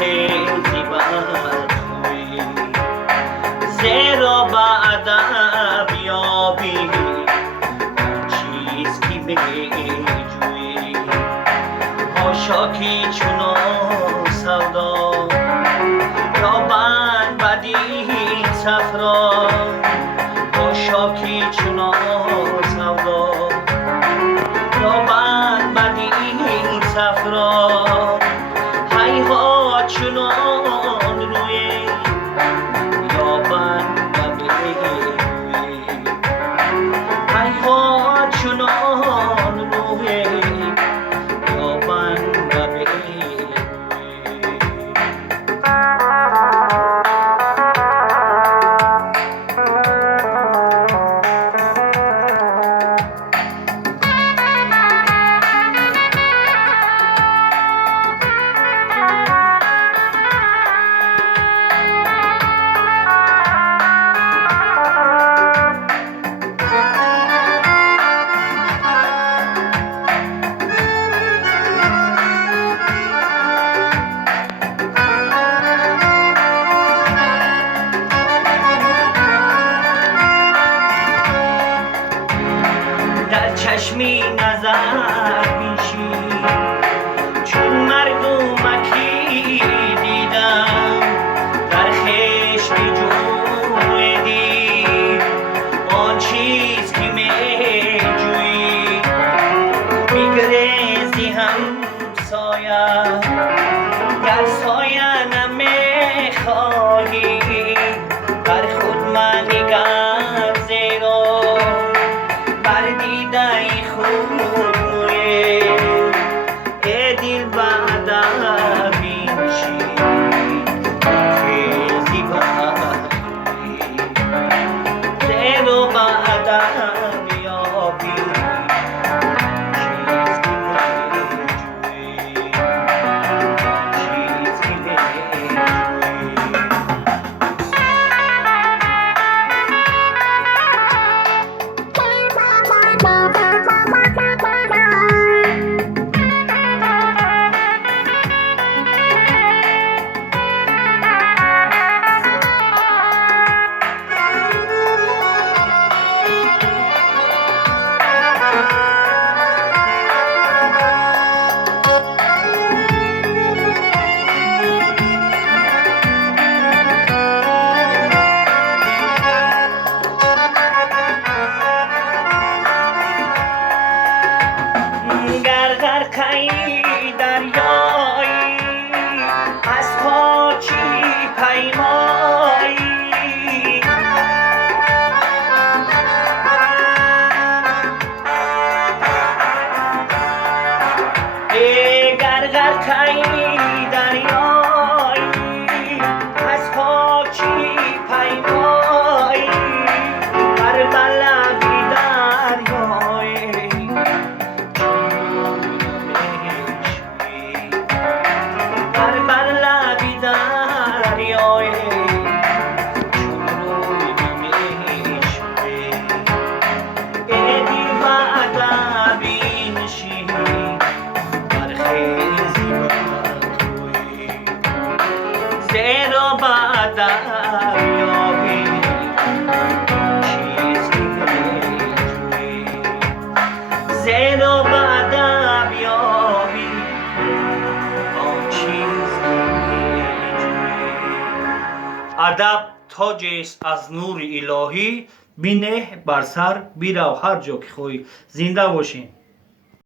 برخیزی برخوی زیرا به ادب یابی آن چیز که میجویی حاشاکی چنان سودا یابند بدین صفرا حاشاکی چنان سودا یابند بدین صفرا هیهات چنان روی یابند بدین هیهات چنان روی یابند بدین در چشمی نظر میشی چون مردمکی دیدم در خشت جویدی آن چیز که میجویی میگریزی هم سایه گر سایه نمیخواهی بر خود منگر زیرا دیدای خود روی ای دل بعد بینشی خیزی بخوی زیرا بعد یابی چیز که میجویی غرقی دریایی از خاکی پیمایی غرقی دریایی از خاکی پیمایی بر بلبی دریایی بر لبی دریای چون روی نمیشوی ای دل بعد بینشی برخیزی برخوی زیرا بعد یابی چیز که میجویی زیرا بعد یابی ادب تاجی است از نور الهی بینه بر سر بیرو هر جا که خواهی زنده باشین.